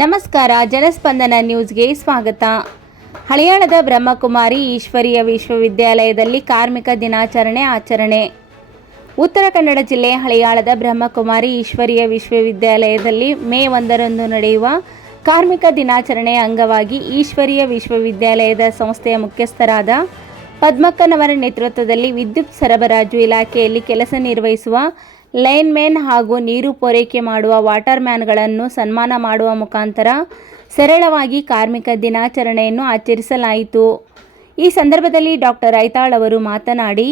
ನಮಸ್ಕಾರ, ಜನಸ್ಪಂದನ ನ್ಯೂಸ್ಗೆ ಸ್ವಾಗತ. ಹಳಿಯಾಳದ ಬ್ರಹ್ಮಕುಮಾರಿ ಈಶ್ವರೀಯ ವಿಶ್ವವಿದ್ಯಾಲಯದಲ್ಲಿ ಕಾರ್ಮಿಕ ದಿನಾಚರಣೆ ಆಚರಣೆ. ಉತ್ತರ ಕನ್ನಡ ಜಿಲ್ಲೆ ಹಳಿಯಾಳದ ಬ್ರಹ್ಮಕುಮಾರಿ ಈಶ್ವರೀಯ ವಿಶ್ವವಿದ್ಯಾಲಯದಲ್ಲಿ ಮೇ 1ರಂದು ನಡೆಯುವ ಕಾರ್ಮಿಕ ದಿನಾಚರಣೆಯ ಅಂಗವಾಗಿ ಈಶ್ವರೀಯ ವಿಶ್ವವಿದ್ಯಾಲಯದ ಸಂಸ್ಥೆಯ ಮುಖ್ಯಸ್ಥರಾದ ಪದ್ಮಕ್ಕನವರ ನೇತೃತ್ವದಲ್ಲಿ ವಿದ್ಯುತ್ ಸರಬರಾಜು ಇಲಾಖೆಯಲ್ಲಿ ಕೆಲಸ ನಿರ್ವಹಿಸುವ ಲೈನ್ಮೆನ್ ಹಾಗೂ ನೀರು ಪೂರೈಕೆ ಮಾಡುವ ವಾಟರ್ಮ್ಯಾನ್ಗಳನ್ನು ಸನ್ಮಾನ ಮಾಡುವ ಮುಖಾಂತರ ಸರಳವಾಗಿ ಕಾರ್ಮಿಕ ದಿನಾಚರಣೆಯನ್ನು ಆಚರಿಸಲಾಯಿತು. ಈ ಸಂದರ್ಭದಲ್ಲಿ ಡಾಕ್ಟರ್ ಐತಾಳ್ ಅವರು ಮಾತನಾಡಿ,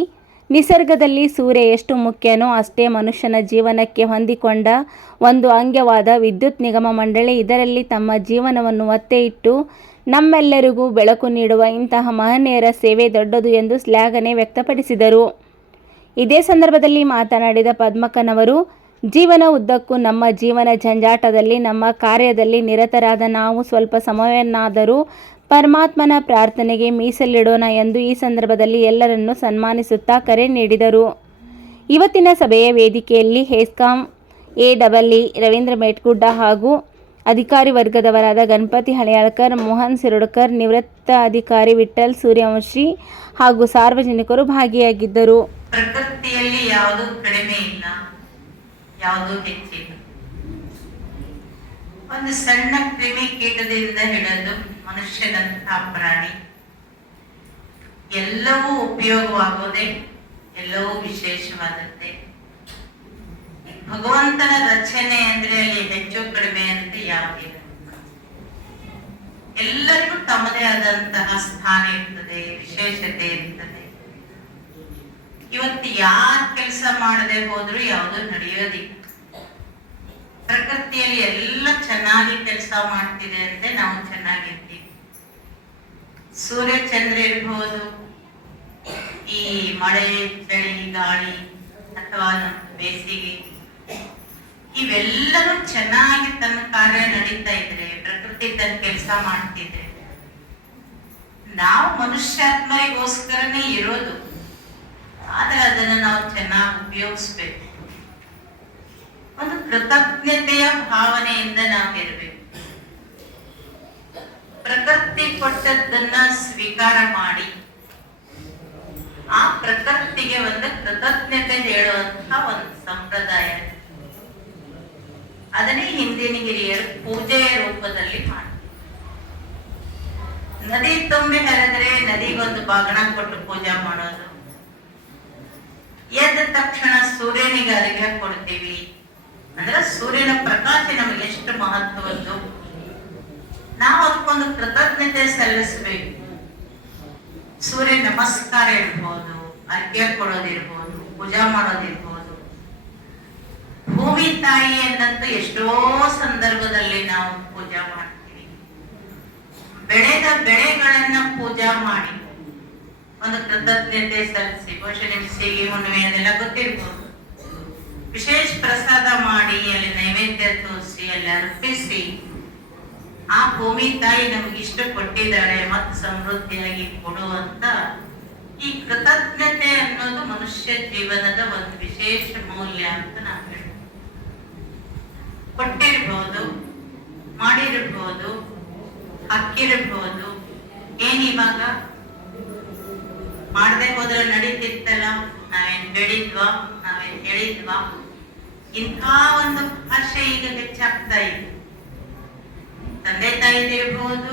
ನಿಸರ್ಗದಲ್ಲಿ ಸೂರ್ಯ ಎಷ್ಟು ಮುಖ್ಯನೋ ಅಷ್ಟೇ ಮನುಷ್ಯನ ಜೀವನಕ್ಕೆ ಹೊಂದಿಕೊಂಡ ಒಂದು ಅಂಗವಾದ ವಿದ್ಯುತ್ ನಿಗಮ ಮಂಡಳಿ ಇದರಲ್ಲಿ ತಮ್ಮ ಜೀವನವನ್ನು ಒತ್ತೆ ಇಟ್ಟು ನಮ್ಮೆಲ್ಲರಿಗೂ ಬೆಳಕು ನೀಡುವ ಇಂತಹ ಮಹನೀಯರ ಸೇವೆ ದೊಡ್ಡದು ಎಂದು ಶ್ಲಾಘನೆ ವ್ಯಕ್ತಪಡಿಸಿದರು. ಇದೇ ಸಂದರ್ಭದಲ್ಲಿ ಮಾತನಾಡಿದ ಪದ್ಮಕ್ಕನವರು, ಜೀವನ ಉದ್ದಕ್ಕೂ ನಮ್ಮ ಜೀವನ ಜಂಜಾಟದಲ್ಲಿ ನಮ್ಮ ಕಾರ್ಯದಲ್ಲಿ ನಿರತರಾದ ನಾವು ಸ್ವಲ್ಪ ಸಮಯವನ್ನಾದರೂ ಪರಮಾತ್ಮನ ಪ್ರಾರ್ಥನೆಗೆ ಮೀಸಲಿಡೋಣ ಎಂದು ಈ ಸಂದರ್ಭದಲ್ಲಿ ಎಲ್ಲರನ್ನೂ ಸನ್ಮಾನಿಸುತ್ತಾ ಕರೆ ನೀಡಿದರು. ಇವತ್ತಿನ ಸಭೆಯ ವೇದಿಕೆಯಲ್ಲಿ ಹೆಸ್ಕಾಂ ಎಇಇ ರವೀಂದ್ರ ಮೇಟ್ಗುಡ್ಡ ಹಾಗೂ ಅಧಿಕಾರಿ ವರ್ಗದವರಾದ ಗಣಪತಿ ಹಳಿಯಾಳ್ಕರ್, ಮೋಹನ್ ಸಿರೋಡ್ಕರ್, ನಿವೃತ್ತ ಅಧಿಕಾರಿ ವಿಠ್ಠಲ್ ಸೂರ್ಯವಂಶಿ ಹಾಗೂ ಸಾರ್ವಜನಿಕರು ಭಾಗಿಯಾಗಿದ್ದರು. ಪ್ರಕೃತಿಯಲ್ಲಿ ಯಾವುದು ಕಡಿಮೆ ಇಲ್ಲ, ಯಾವುದು ಹೆಚ್ಚಿಲ್ಲ. ಒಂದು ಸಣ್ಣ ಕ್ರಿಮಿ ಕೀಟದಿಂದ ಹಿಡಿದು ಮನುಷ್ಯನಂತಹ ಪ್ರಾಣಿ ಎಲ್ಲವೂ ಉಪಯೋಗವಾಗುವುದೇ, ಎಲ್ಲವೂ ವಿಶೇಷವಾದದ್ದೇ. ಭಗವಂತನ ರಚನೆ ಅಂದ್ರೆ ಅಲ್ಲಿ ಹೆಚ್ಚು ಕಡಿಮೆ ಅಂತ ಯಾವುದಿಲ್ಲ. ಎಲ್ಲರಿಗೂ ತಮ್ಮದೇ ಆದಂತಹ ಸ್ಥಾನ ಇರ್ತದೆ, ವಿಶೇಷತೆ ಇರ್ತದೆ. ಇವತ್ತು ಯಾರು ಕೆಲಸ ಮಾಡದೆ ಹೋದ್ರು ಯಾವುದು ನಡೆಯೋದಿಲ್ಲ. ಪ್ರಕೃತಿಯಲ್ಲಿ ಎಲ್ಲ ಚೆನ್ನಾಗಿ ಕೆಲಸ ಮಾಡ್ತಿದೆ ಅಂತೆ ನಾವು ಚೆನ್ನಾಗಿರ್ತೀವಿ. ಸೂರ್ಯ ಚಂದ್ರ ಇರಬಹುದು, ಈ ಮಳೆ, ಚಳಿ, ಗಾಳಿ ಅಥವಾ ಬೇಸಿಗೆ, ಇವೆಲ್ಲರೂ ಚೆನ್ನಾಗಿ ತನ್ನ ಕಾರ್ಯ ನಡೀತಾ ಇದ್ರೆ, ಪ್ರಕೃತಿ ತನ್ನ ಕೆಲಸ ಮಾಡ್ತಿದ್ರೆ, ನಾವು ಮನುಷ್ಯಾತ್ಮರಿಗೋಸ್ಕರನೇ ಇರೋದು. ಆದ್ರೆ ಅದನ್ನು ನಾವು ಚೆನ್ನಾಗಿ ಉಪಯೋಗಿಸ್ಬೇಕು. ಒಂದು ಕೃತಜ್ಞತೆಯ ಭಾವನೆಯಿಂದ ನಾವು ಇರಬೇಕು. ಪ್ರಕೃತಿ ಕೊಟ್ಟದ್ದನ್ನ ಸ್ವೀಕಾರ ಮಾಡಿ ಆ ಪ್ರಕೃತಿಗೆ ಒಂದು ಕೃತಜ್ಞತೆ ಹೇಳುವಂತಹ ಒಂದು ಸಂಪ್ರದಾಯ. ಅದನ್ನೇ ಹಿಂದಿನ ಹಿರಿಯರು ಪೂಜೆಯ ರೂಪದಲ್ಲಿ ಮಾಡಿ, ನದಿ ತುಂಬಿ ಹರಿದ್ರೆ ನದಿಗೊಂದು ಬಾಗಣ ಕೊಟ್ಟು ಪೂಜೆ ಮಾಡೋದು, ಎದ್ದ ತಕ್ಷಣ ಸೂರ್ಯನಿಗೆ ಅರ್ಘ್ಯ ಕೊಡ್ತೀವಿ ಅಂದ್ರೆ ಸೂರ್ಯನ ಪ್ರಕಾಶ ನಮಗೆ ಎಷ್ಟು ಮಹತ್ವದ್ದು, ನಾವು ಅದಕ್ಕೊಂದು ಕೃತಜ್ಞತೆ ಸಲ್ಲಿಸಬೇಕು. ಸೂರ್ಯ ನಮಸ್ಕಾರ ಇರ್ಬೋದು, ಅರ್ಘ್ಯ ಕೊಡೋದಿರ್ಬೋದು, ಪೂಜಾ ಮಾಡೋದಿರ್ಬೋದು. ಭೂಮಿ ತಾಯಿಯನ್ನಂತೂ ಎಷ್ಟೋ ಸಂದರ್ಭದಲ್ಲಿ ನಾವು ಪೂಜಾ ಮಾಡ್ತೀವಿ. ಬೆಳೆದ ಬೆಳೆಗಳನ್ನ ಪೂಜಾ ಮಾಡಿ ಒಂದು ಕೃತಜ್ಞತೆ ಸಲ್ಲಿಸಿ, ಬಹುಶಃ ನಿಮ್ಗೆ ಸಿಹಿ ಹುಣ್ಣಿಮೆ ಅದೆಲ್ಲ ಗೊತ್ತಿರ್ಬೋದು. ವಿಶೇಷ ಪ್ರಸಾದ ಮಾಡಿ ಅಲ್ಲಿ ನೈವೇದ್ಯ ತೋರಿಸಿ ಅಲ್ಲಿ ಅರ್ಪಿಸಿ ಆ ಭೂಮಿ ತಾಯಿ ನಮ್ಗೆ ಇಷ್ಟ ಕೊಟ್ಟಿದ್ದಾಳೆ ಮತ್ತು ಸಮೃದ್ಧಿಯಾಗಿ ಕೊಡುವಂತ ಈ ಕೃತಜ್ಞತೆ ಅನ್ನೋದು ಮನುಷ್ಯ ಜೀವನದ ಒಂದು ವಿಶೇಷ ಮೌಲ್ಯ ಅಂತ ನಾವು ಹೇಳ್ತೀವಿ. ಕೊಟ್ಟಿರ್ಬೋದು, ಮಾಡಿರ್ಬೋದು, ಹಕ್ಕಿರ್ಬೋದು. ಏನಿವಾಗ ಮಾಡದೆ ಹೋದ್ರೆ ನಡೀತಿತ್ತಲ್ಲ, ನಾವೇನ್ ಬೆಳಿದ್ವಾ, ನಾವೇನ್ ಹೇಳಿದ್ವಾ, ಇಂಥ ಒಂದು ಭಾಷೆ ಈಗ ಹೆಚ್ಚಾಗ್ತಾ ಇದೆ. ತಂದೆ ತಾಯಿದಿರ್ಬೋದು,